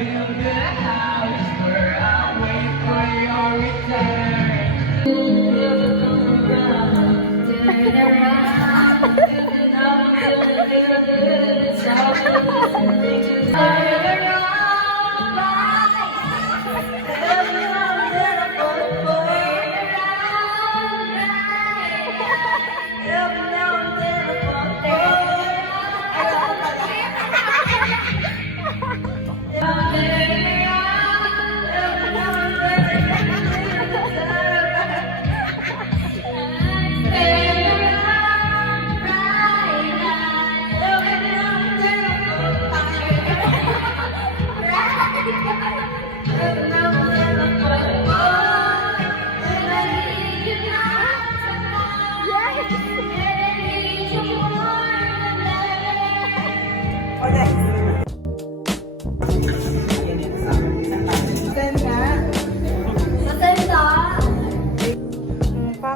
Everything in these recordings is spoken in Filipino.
build a house where I wait for your return. Turn around, turn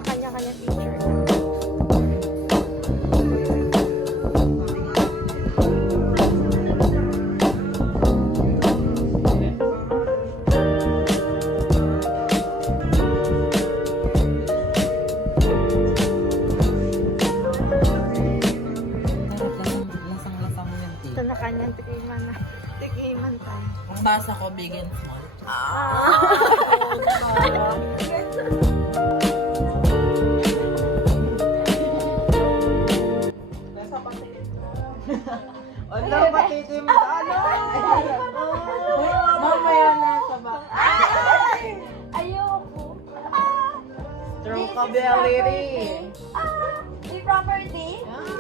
Kanya-kanya teacher. Lasang-lasang mo yan, Ito na kanyang tikiman na. Tikiman tayo. Ang basa ko, big and small. Ano, patitim ka? Ano? Mamaya na sa ba? Ayoko. Strawberry. May property?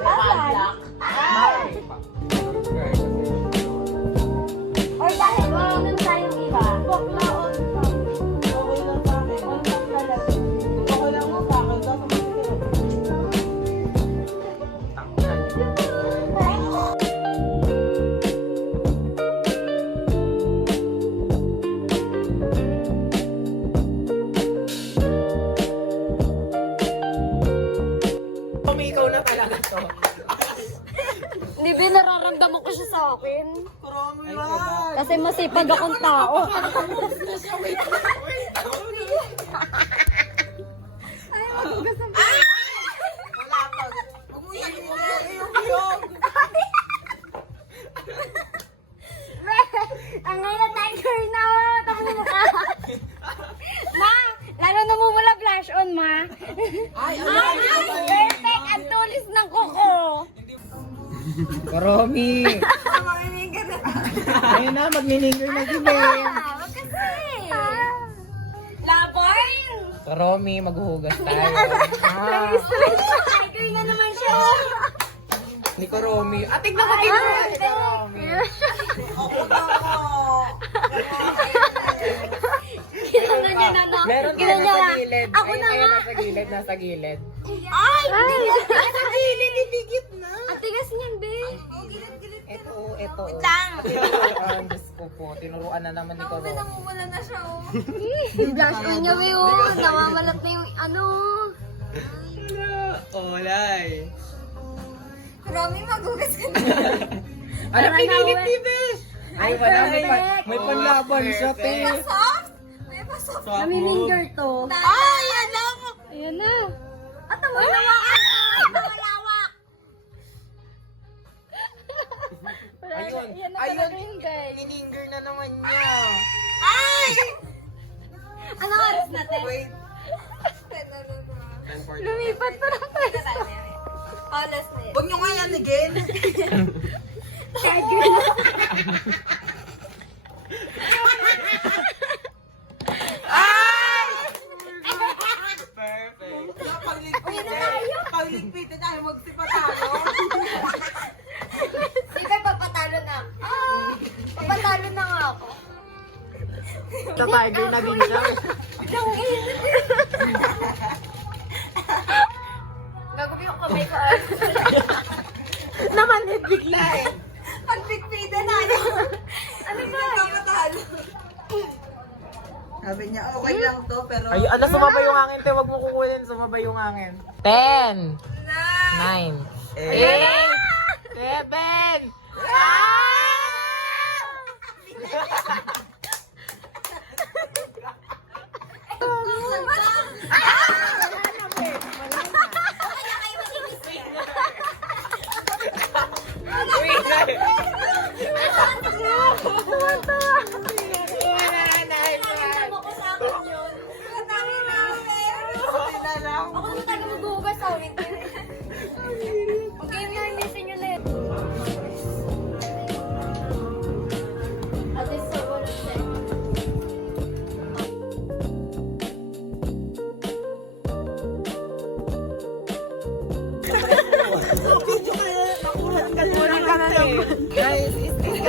Padlock. Or dahil iinom tayong iba? Baklaon pa. Okay lang sa akin. Okay lang mo sa akin. Kaso matitim. Ikaw na talaga to. Hindi ba nararamdaman ko siya sa akin? Kurami lang. Kasi masipag akong tao. Wala pa. Umuyak mo na yung. Ang ngayon tiger na oh. Tama mo ka. Ma, lalo namumula blush on, ma. Ay, Perfect! Ang tulis ng kuko. Karomi! Ayun na, magnilinger na si Ben. Wag kasi. Laboy! Karomi, maghuhugas tayo. Tiger na naman siya. Ni Karomi. Ah, tignan mo, tignan mo. Si Karomi. Kinala niya na no? Meron Kinala niya nasa na. gilid. Ako na Ayun, nga. nasa gilid, nasa gilid. Ay! Nasa gilid, ibigit na. Ang tigas niyan, be. Ito. lang. Ang Diyos ko po, tinuruan na naman ni Karomi. Namumula na siya, oh. Yung blush on niya, be, oh. Namamalat na yung ano. Olay. Romy, magugas ka na. Ano Tara na, pinigit we. ni Besh? Ay, wala. May panlaban siya, te. Soft? May pa-soft. Namiminger to. Ay, alam mo. Ayan na. At ang malawakan. Malawak. Ayun. Yan na Ayun. talaga yun, guys. Ininger na naman niya. Ay! Ano oras natin? Wait. Lumipat pa ng pwesto. Oras na yun. Huwag nyo nga yan again. Tiger na. Ay! Perfect. Pagligpitin tayo, magsipatalo. Sige, papatalo na. Papatalo na nga ako. Sa tiger na din siya. Gagawin yung kamay ko. Namanid bigla eh. Pagpigpida na. Ano ba? Papatalo. Sabi niya, okay lang to, pero... Ay, ala, sumabay yung hangin, te. Huwag mo kukunin, sumabay yung hangin. 10, 9, 8, 7,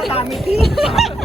Fatality.